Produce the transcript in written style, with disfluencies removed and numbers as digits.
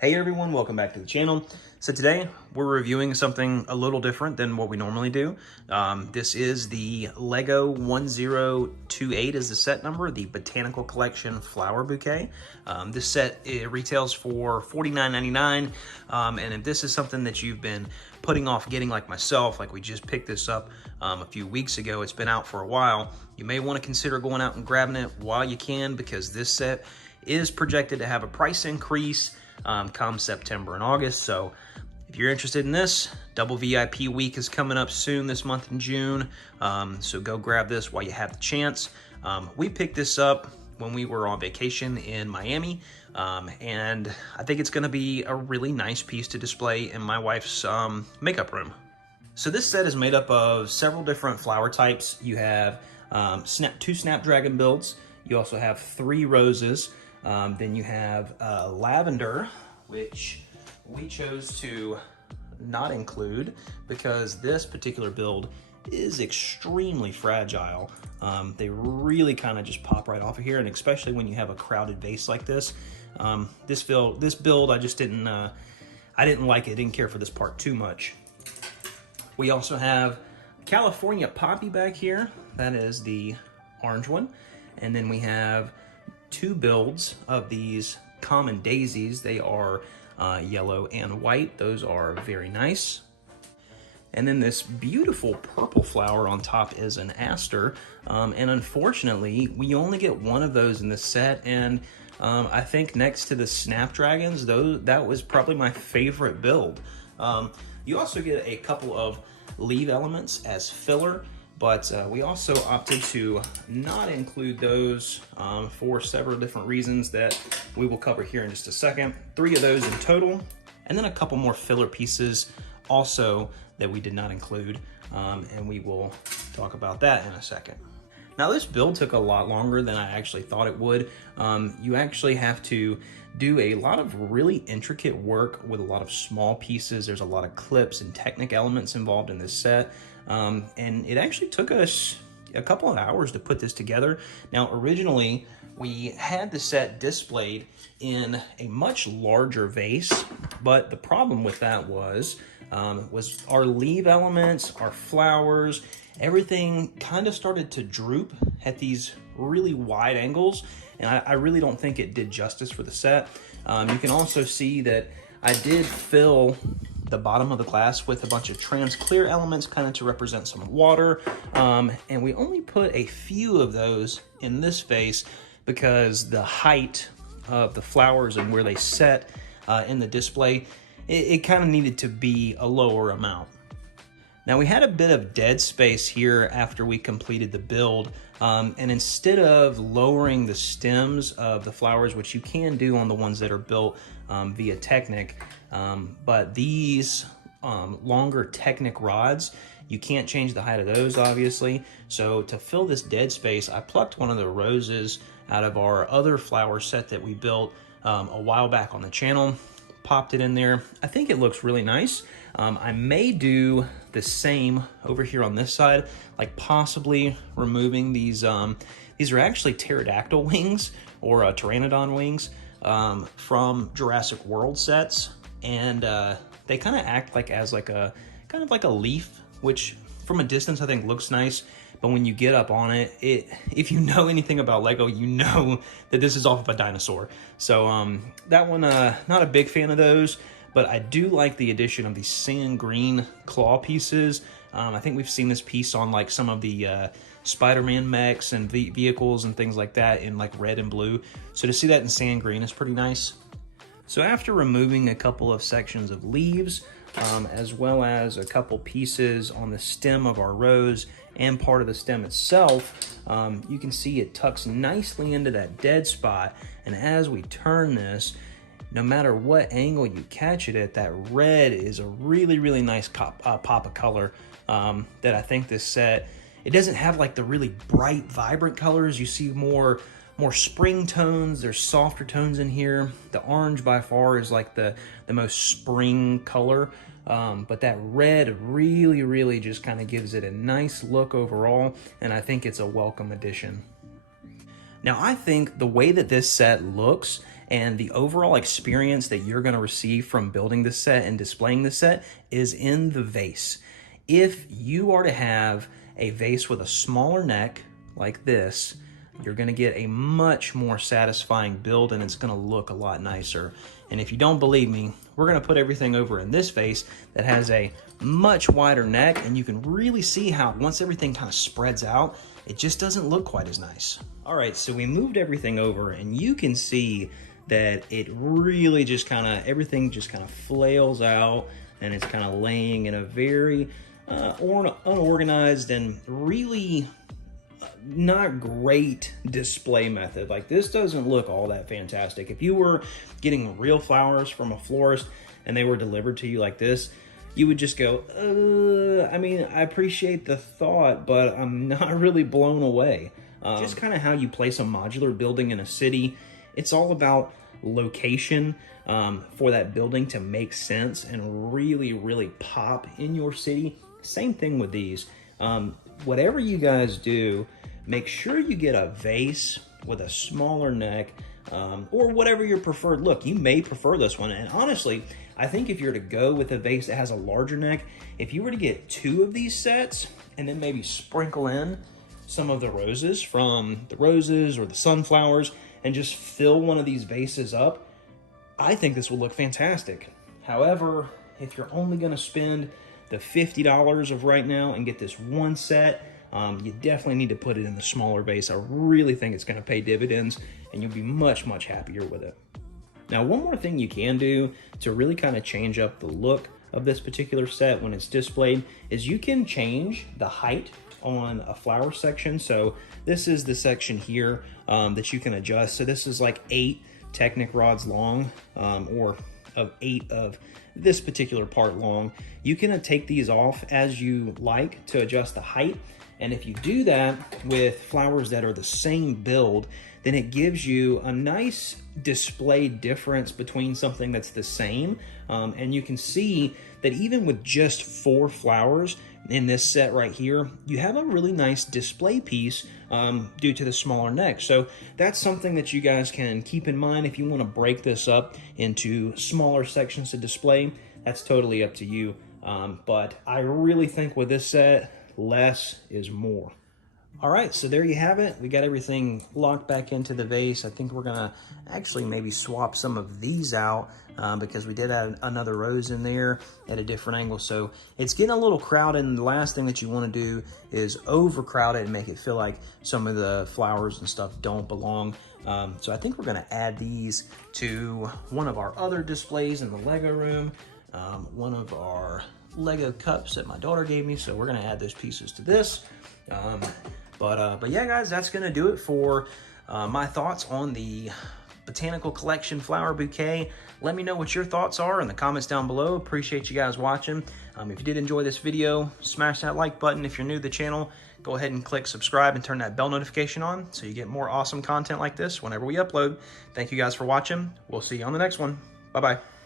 Hey everyone, welcome back to the channel. So today we're reviewing something a little different than what we normally do. This is the Lego 1028 is the set number, the Botanical Collection Flower Bouquet. This set it retails for $49.99, and if this is something that you've been putting off getting like myself, like we just picked this up a few weeks ago, it's been out for a while, you may want to consider going out and grabbing it while you can, because this set is projected to have a price increase come September and August. So if you're interested in this, Double VIP week is coming up soon this month in June. So go grab this while you have the chance. We picked this up when we were on vacation in Miami. And I think it's gonna be a really nice piece to display in my wife's makeup room. So this set is made up of several different flower types. You have two Snapdragon builds. You also have 3 roses. Then you have lavender, which we chose to not include because this particular build is extremely fragile. They really kind of just pop right off of here, and especially when you have a crowded vase like this. This build, I just didn't, I didn't like it, didn't care for this part too much. We also have California Poppy back here. That is the orange one. And then we have 2 builds of these common daisies. They are yellow and white. Those are very nice. And then this beautiful purple flower on top is an aster. And unfortunately, we only get one of those in this set. And I think next to the Snapdragons, that was probably my favorite build. You also get a couple of leaf elements as filler, but we also opted to not include those for several different reasons that we will cover here in just a second. 3 of those in total, and then a couple more filler pieces also that we did not include, and we will talk about that in a second. Now this build took a lot longer than I actually thought it would. You actually have to do a lot of really intricate work with a lot of small pieces. There's a lot of clips and Technic elements involved in this set. And it actually took us a couple of hours to put this together. Now, originally, we had the set displayed in a much larger vase, but the problem with that was our leaf elements, our flowers, everything kind of started to droop at these really wide angles, and I really don't think it did justice for the set. You can also see that I did fill the bottom of the glass with a bunch of trans clear elements kind of to represent some water, and we only put a few of those in this vase because the height of the flowers and where they set in the display, it kind of needed to be a lower amount. Now we had a bit of dead space here after we completed the build, and instead of lowering the stems of the flowers, which you can do on the ones that are built via Technic, but these longer Technic rods, you can't change the height of those obviously. So to fill this dead space, I plucked one of the roses out of our other flower set that we built a while back on the channel, popped it in there. I think it looks really nice. I may do the same over here on this side, like possibly removing these. These are actually pterodactyl wings or pteranodon wings from Jurassic World sets, and they kind of act like as like a kind of like a leaf, which from a distance I think looks nice, but when you get up on it, if you know anything about Lego, you know that this is off of a dinosaur. So that one, not a big fan of those, but I do like the addition of these sand green claw pieces. I think we've seen this piece on like some of the Spider-Man mechs and vehicles and things like that in like red and blue. So to see that in sand green is pretty nice. So after removing a couple of sections of leaves, as well as a couple pieces on the stem of our rose and part of the stem itself, you can see it tucks nicely into that dead spot. And as we turn this, no matter what angle you catch it at, that red is a really, really nice pop of color that I think this set, it doesn't have like the really bright, vibrant colors. You see more spring tones. There's softer tones in here. The orange by far is like the most spring color, but that red really, really just kind of gives it a nice look overall, and I think it's a welcome addition. Now, I think the way that this set looks And the overall experience that you're going to receive from building this set and displaying this set is in the vase. If you are to have a vase with a smaller neck like this, you're going to get a much more satisfying build, and it's going to look a lot nicer. And if you don't believe me, we're going to put everything over in this vase that has a much wider neck, and you can really see how once everything kind of spreads out, it just doesn't look quite as nice. All right, so we moved everything over, and you can see that it really just kind of, everything just kind of flails out, and it's kind of laying in a very unorganized and really not great display method. Like, this doesn't look all that fantastic. If you were getting real flowers from a florist and they were delivered to you like this, you would just go, I mean, I appreciate the thought, but I'm not really blown away. Just kind of how you place a modular building in a city. It's all about location for that building to make sense and really, really pop in your city. Same thing with these. Whatever you guys do, make sure you get a vase with a smaller neck, or whatever your preferred look. You may prefer this one, and honestly, I think if you're to go with a vase that has a larger neck, if you were to get 2 of these sets and then maybe sprinkle in some of the roses from the roses or the sunflowers and just fill one of these vases up, I think this will look fantastic. However, if you're only going to spend the $50 of right now and get this one set, you definitely need to put it in the smaller vase. I really think it's going to pay dividends, and you'll be much, much happier with it. Now, one more thing you can do to really kind of change up the look of this particular set when it's displayed is you can change the height on a flower section. So this is the section here that you can adjust. So this is like 8 Technic rods long, or of 8 of this particular part long. You can take these off as you like to adjust the height. And if you do that with flowers that are the same build, then it gives you a nice display difference between something that's the same. And you can see that even with just 4 flowers in this set right here, you have a really nice display piece due to the smaller neck. So that's something that you guys can keep in mind if you want to break this up into smaller sections to display. That's totally up to you. But I really think with this set, less is more. All right, so there you have it. We got everything locked back into the vase. I think we're gonna actually maybe swap some of these out because we did add another rose in there at a different angle. So it's getting a little crowded, and the last thing that you wanna do is overcrowd it and make it feel like some of the flowers and stuff don't belong. So I think we're gonna add these to one of our other displays in the Lego room, one of our Lego cups that my daughter gave me. So we're gonna add those pieces to this. But yeah, guys, that's going to do it for my thoughts on the Botanical Collection flower bouquet. Let me know what your thoughts are in the comments down below. Appreciate you guys watching. If you did enjoy this video, smash that like button. If you're new to the channel, go ahead and click subscribe and turn that bell notification on so you get more awesome content like this whenever we upload. Thank you guys for watching. We'll see you on the next one. Bye-bye.